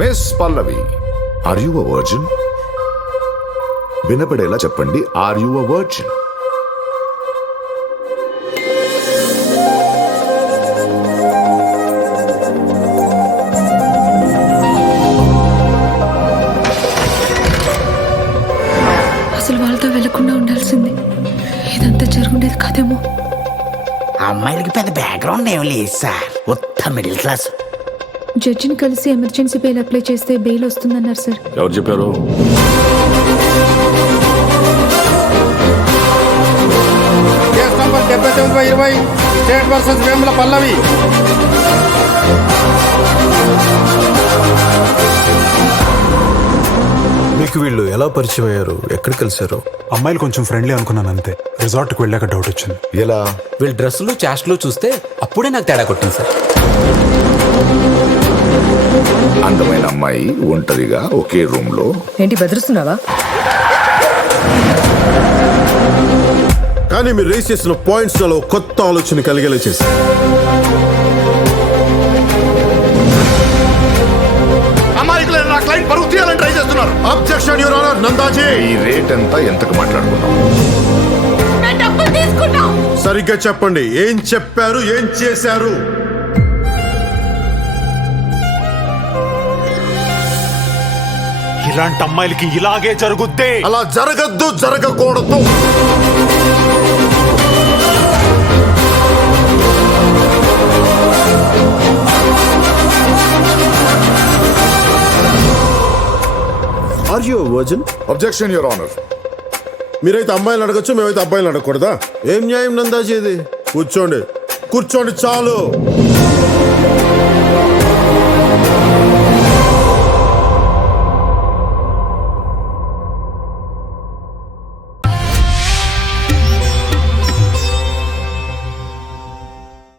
Miss Pallavi, are you a virgin? వినపడేలా చెప్పండి, are you a virgin? అసలు వాళ్ళతో వెళ్లకుండా ఉండాల్సింది. ఇదంతా జరుగుండేది కాదేమో. అమ్మాయిలకి పెద్ద బ్యాక్గ్రౌండ్ ఏం లేదు సార్, మొత్తం మిడిల్ క్లాస్. జడ్జిని కలిసి ఎమర్జెన్సీ బెయిల్ అప్లై చేస్తే బెయిల్ వస్తుందన్నారు సార్. ఎవరు చెప్పారు? Case number 79/20 state versus Vemula Pallavi. మీకు వీళ్ళు ఎలా పరిచయం అయ్యారు, ఎక్కడ కలిశారు? అమ్మాయిలు కొంచెం ఫ్రెండ్లీ అనుకున్నాను అంతే. రిసార్ట్కి వెళ్ళాక డౌట్ వచ్చింది. ఎలా? వీళ్ళ డ్రెస్సులు చాస్ట్లు చూస్తే అప్పుడే నాకు తేడా కొట్టింది సార్. అందమైన అమ్మాయి ఒంటరిగా ఒకే రూమ్ లో. ఏంటి బెదిరిస్తున్నావా? కానీ మీరు రేస్ చేసిన పాయింట్స్ నాలో కొత్త ఆలోచన కలిగేలా చేశారు. అమాయకులైన నా క్లయింట్ పరువు తీయాలని ట్రై చేస్తున్నారు. Objection your honour. నందాజీ, ఈ రేట్ ఎంత, ఎంతకు మాట్లాడుకున్నాం? సరిగ్గా చెప్పండి, ఏం చెప్పారు, ఏం చేశారు? ఇలాంటి అమ్మాయిలకి ఇలాగే జరుగుద్ది. అలా జరగద్దు, జరగకూడదు. Are you virgin? Objection your honour. మీరైతే అమ్మాయిలు అడగచ్చు, మేమైతే అబ్బాయిలు అడగకూడదా? ఏం న్యాయం నందాజీ ఇది? కూర్చోండి, కూర్చోండి చాలు.